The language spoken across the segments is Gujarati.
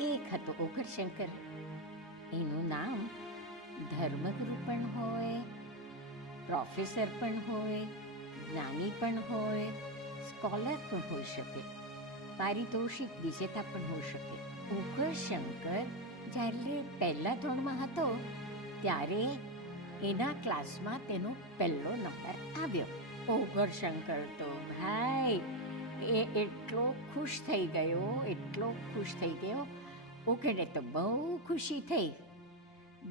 એક હતો ઓઘરશંકર. એનું નામ ધર્મગુરુ પણ હોય, પ્રોફેસર પણ હોય, જ્ઞાની પણ હોય, સ્કોલર પણ હોઈ શકે, પારિતોષિક વિજેતા પણ હોઈ શકે. ઓઘરશંકર જ્યારે પહેલા ધોરણમાં હતો ત્યારે એના ક્લાસમાં તેનો પહેલો નંબર આવ્યો. ઓઘરશંકર તો ભાઈ એટલો ખુશ થઈ ગયો, એટલો ખુશ થઈ ગયો. ઓઘડને તો બહુ ખુશી થઈ.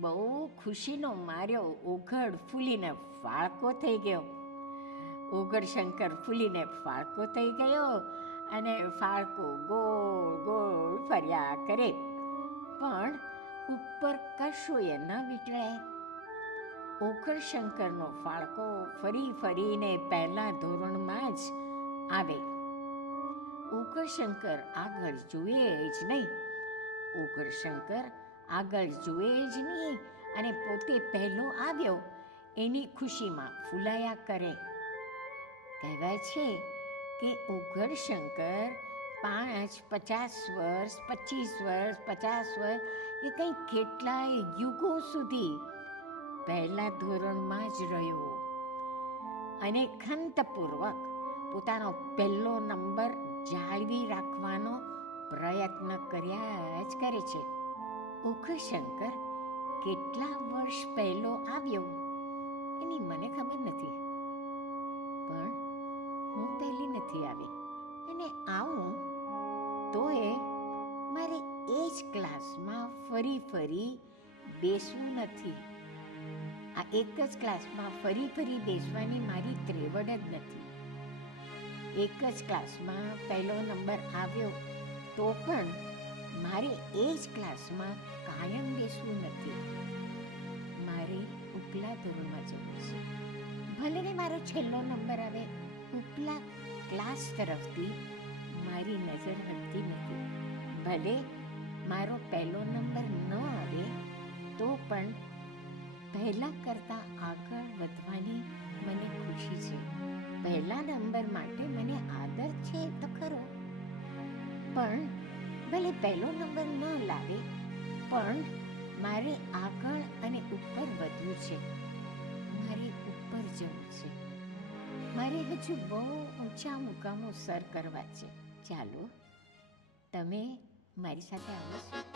બહુ ખુશીનો માર્યો ઓઘડ ફૂલીને ફાળકો થઈ ગયો. ઓઘરશંકર ફૂલીને ફાળકો થઈ ગયો અને ફાળકો ગોળ ગોળ ફર્યા કરે, પણ ઉપર કશું ન વીંટળાય. ઓઘરશંકરનો ફાળકો ફરી ફરીને પહેલા ધોરણમાં જ આવે. ઓઘરશંકર આગળ જુએ જ નહીં. ઓઘરશંકર આગળ જુએ જ નહીં અને પોતે પહેલો આવ્યો એની ખુશીમાં ફૂલાયા કરે. કહેવાય છે કે ઓઘરશંકર 50 વર્ષ, 25 વર્ષ, 50 વર્ષ એ કંઈ કેટલાય યુગો સુધી પહેલા ધોરણમાં જ રહ્યો અને ખંતપૂર્વક પોતાનો પહેલો નંબર જાળવી રાખવાનો પ્રયત્ન કર્યા જ કરે છે. ઓઘરશંકર કેટલા વર્ષ પહેલો આવ્યો એની મને ખબર નથી, પણ હું પહેલી નથી આવી અને આવું તો મારે એ જ ક્લાસમાં ફરી ફરી બેસવું નથી. આ એક જ ક્લાસમાં ફરી ફરી બેસવાની મારી ત્રેવડ જ નથી. એક જ ક્લાસમાં પહેલો નંબર આવ્યો તો પણ મારે એ જ ક્લાસમાં કાયમ બેસવું નથી. મારે ઉપલા ધોરણમાં જવું છે. ભલે ને મારો છેલ્લો નંબર આવે, ઉપલા ક્લાસ તરફથી મારી નજર હટતી નથી. ભલે મારો પહેલો નંબર ન આવે તો પણ પહેલાં કરતાં આગળ વધવાની મને ખુશી છે. પહેલા નંબર માટે મને આદર છે તો ખરો, પણ ભલે પહેલો નંબર ન લાવે પણ મારે આગળ અને ઉપર વધવું છે. મારે ઉપર જવું છે. મારે હજુ બહુ ઊંચા મુકામો સર કરવા છે. ચાલો તમે મારી સાથે આવો છો?